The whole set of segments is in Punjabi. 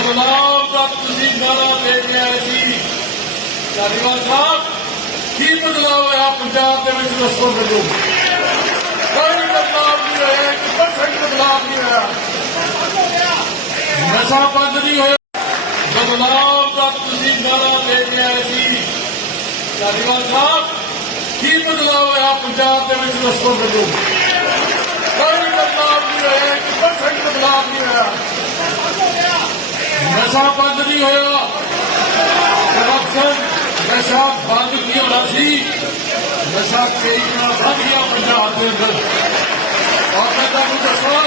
ਬਦਲਾਵ ਦਾ ਤੁਸੀਂ ਨਾਰਾ ਦੇ ਰਿਹਾ ਜੀ। ਧਾਰੀਵਾਲ ਸਾਹਿਬ। ਕੀ ਬਦਲਾਵ ਹੋਇਆ ਪੰਜਾਬ ਦੇ ਵਿੱਚ ਦੱਸੋ ਮੈਨੂੰ? ਕੋਈ ਬਦਲਾਵ ਨਹੀਂ ਹੋਇਆ, ਇੱਕ ਪਰਸੈਂਟ ਬਦਲਾਵ ਨਹੀਂ ਹੋਇਆ। ਨਸ਼ਾ ਬੰਦ ਨਹੀਂ ਹੋਇਆ। ਬਦਲਾਵ ਦਾ ਤੁਸੀਂ ਨਾਰਾ ਦੇ ਰਿਹਾ ਜੀ। ਧਾਰੀਵਾਲ ਸਾਹਿਬ। ਕੀ ਬਦਲਾਵ ਹੋਇਆ ਪੰਜਾਬ ਦੇ ਵਿੱਚ ਦੱਸੋ ਮੈਨੂੰ? ਕੋਈ ਬਦਲਾਵ ਨਹੀਂ ਹੋਇਆ, ਇੱਕ ਪਰਸੈਂਟ ਬਦਲਾਅ ਨਹੀਂ ਹੋਇਆ। ਨਸ਼ਾ ਬੰਦ ਨਹੀਂ ਹੋਇਆ। ਕਰਪਸ਼ਨ ਨਸ਼ਾ ਬੰਦ ਨਹੀਂ ਹੋਣਾ ਸੀ। ਨਸ਼ਾ ਕਈ ਨਾਲ ਵੱਧ ਗਿਆ ਪੰਜਾਬ ਦੇ ਅੰਦਰ। ਔਰ ਮੈਂ ਤੁਹਾਨੂੰ ਦੱਸਾਂ,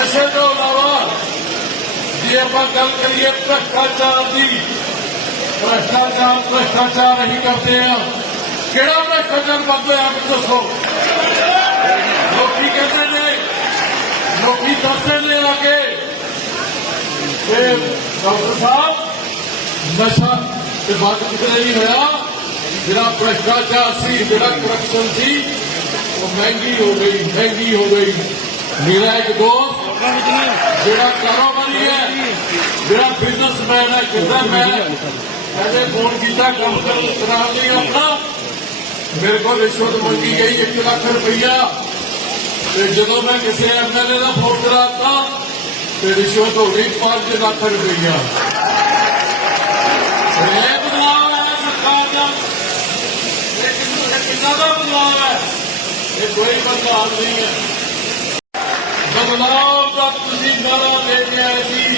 ਨਸ਼ੇ ਤੋਂ ਇਲਾਵਾ ਜੇ ਆਪਾਂ ਗੱਲ ਕਰੀਏ ਭ੍ਰਸ਼ਟਾਚਾਰ ਦੀ, ਭ੍ਰਸ਼ਟਾਚਾਰ ਭ੍ਰਸ਼ਟਾਚਾਰ ਨਹੀਂ ਕਰਦੇ ਆ ਕਿਹੜਾ ਭ੍ਰਸ਼ਟਾਚਾਰ ਬੰਦ ਹੋਇਆ ਆਪ ਦੱਸੋ? ਲੋਕੀ ਕਹਿੰਦੇ ਨੇ, ਲੋਕੀ ਦੱਸਦੇ ਨੇ ਆ ਕੇ ਤੇ ਡਾਕਟਰ ਸਾਹਿਬ, ਨਸ਼ਾ ਤੇ ਬਾਤ ਕਿਤੇ ਨਹੀਂ ਹੋਇਆ। ਜਿਹੜਾ ਭ੍ਰਿਸ਼ਟਾਚਾਰ ਸੀ, ਜਿਹੜਾ ਕਰਪਸ਼ਨ ਸੀ, ਉਹ ਮਹਿੰਗੀ ਹੋ ਗਈ, ਮਹਿੰਗੀ ਹੋ ਗਈ। ਮੇਰਾ ਇੱਕ ਦੋਸਤ, ਜਿਹੜਾ ਕਾਰੋਬਾਰੀ ਹੈ, ਜਿਹੜਾ ਬਿਜ਼ਨਸਮੈਨ ਹੈ ਕਿੰਦਾ ਮੈਂ ਕਹਿੰਦੇ ਫੋਨ ਕੀਤਾ ਕੰਮ ਕਰਨ ਕਰਾ ਲਈ ਆਪਣਾ ਮੇਰੇ ਕੋਲ ਰਿਸ਼ਵਤ ਮੰਗੀ ਗਈ 1 ਲੱਖ ਰੁਪਈਆ। ਤੇ ਜਦੋਂ ਮੈਂ ਕਿਸੇ ਐਮਐਲਏ ਦਾ ਫੋਨ ਤੇ ਰਿਸ਼ਵਤ ਹੋ ਗਈ 5 ਲੱਖ ਰੁਪਈਆ ਇਹ ਬਦਲਾਅ ਹੈ ਸਰਕਾਰ ਦਾ ਲੇਕਿਨ ਇਹ ਕਿੰਨਾ ਦਾ ਬਦਲਾਅ ਹੈ ਇਹ ਕੋਈ ਬਦਲਾਅ ਨਹੀਂ ਹੈ ਬਦਲਾਅ ਦਾ ਤੁਸੀਂ ਨਾਰਾ ਦੇ ਰਿਹਾ ਜੀ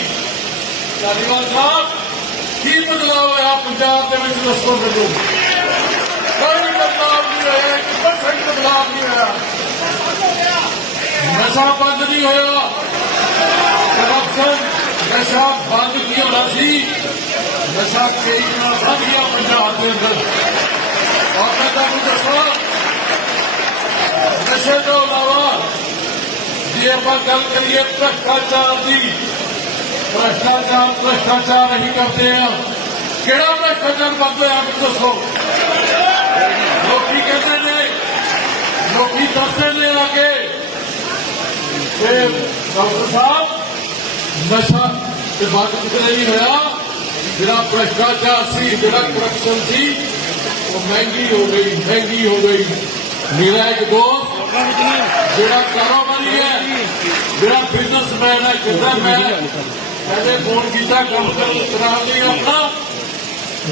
ਧਾਰੀਵਾਲ ਸਾਹਿਬ ਕੀ ਬਦਲਾਅ ਹੋਇਆ ਪੰਜਾਬ ਦੇ ਵਿੱਚ ਦੱਸੋ ਮੈਨੂੰ ਕੋਈ ਬਦਲਾਅ ਨਹੀਂ ਹੋਇਆ ਇੱਕ ਪਰਸੈਂਟ ਬਦਲਾਅ ਨਹੀਂ ਹੋਇਆ ਨਸ਼ਾ ਬੰਦ ਨਹੀਂ ਹੋਇਆ ਕਰਪਸ਼ਨ ਨਸ਼ਾ ਬੰਦ ਨਹੀਂ ਹੋਣਾ ਸੀ ਨਸ਼ਾ ਕਈ ਨਾਲ ਵੱਧ ਗਿਆ ਪੰਜਾਬ ਦੇ ਅੰਦਰ ਔਰ ਮੈਂ ਤੁਹਾਨੂੰ ਦੱਸਾਂ ਨਸ਼ੇ ਤੋਂ ਇਲਾਵਾ ਜੇ ਆਪਾਂ ਗੱਲ ਕਰੀਏ ਭ੍ਰਸ਼ਟਾਚਾਰ ਦੀ ਭ੍ਰਸ਼ਟਾਚਾਰ ਭ੍ਰਸ਼ਟਾਚਾਰ ਨਹੀਂ ਕਰਦੇ ਆ ਕਿਹੜਾ ਭ੍ਰਸ਼ਟਾਚਾਰ ਕਰਦੇ ਆ ਆਪ ਦੱਸੋ? ਲੋਕੀ ਕਹਿੰਦੇ ਨੇ, ਲੋਕੀ ਦੱਸਦੇ ਨੇ ਆ ਕੇ। ਤੇ ਡਾਕਟਰ ਸਾਹਿਬ ਨਸ਼ਾ ਤੇ ਬਾਤ ਕਿਤੇ ਨਹੀਂ ਹੋਇਆ। ਜਿਹੜਾ ਭ੍ਰਿਸ਼ਟਾਚਾਰ ਸੀ, ਜਿਹੜਾ ਕਰਪਸ਼ਨ ਸੀ, ਉਹ ਮਹਿੰਗੀ ਹੋ ਗਈ, ਮਹਿੰਗੀ ਹੋ ਗਈ। ਮੇਰਾ ਇੱਕ ਦੋਸਤ ਜਿਹੜਾ ਕਾਰੋਬਾਰੀ ਹੈ, ਜਿਹੜਾ ਬਿਜ਼ਨਸਮੈਨ ਹੈ ਕਿੰਦਾ ਮੈਂ ਕਹਿੰਦੇ ਫੋਨ ਕੀਤਾ, ਕੰਮ ਕਰਨ ਕਰਾ ਲਈ ਆਪਣਾ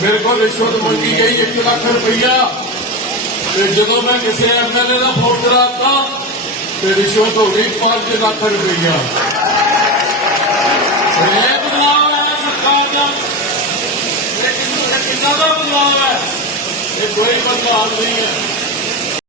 ਮੇਰੇ ਕੋਲ ਰਿਸ਼ਵਤ ਮੰਗੀ ਗਈ 1 ਲੱਖ ਰੁਪਈਆ। ਤੇ ਜਦੋਂ ਮੈਂ ਕਿਸੇ ਐਮਐਲਏ ਦਾ ਫੋਨ ਕਰਾਤਾ, ਤੇ ਰਿਸ਼ਵਤ ਹੋ ਗਈ 5 ਲੱਖ ਰੁਪਈਆ। ਇਹ ਬਦਲਾਅ ਹੈ ਸਰਕਾਰ ਦਾ ਇਹ ਕਿੰਨਾ ਦਾ ਬਦਲਾਅ ਹੈ ਇਹ ਕੋਈ ਬਦਲਾਅ ਨਹੀਂ ਹੈ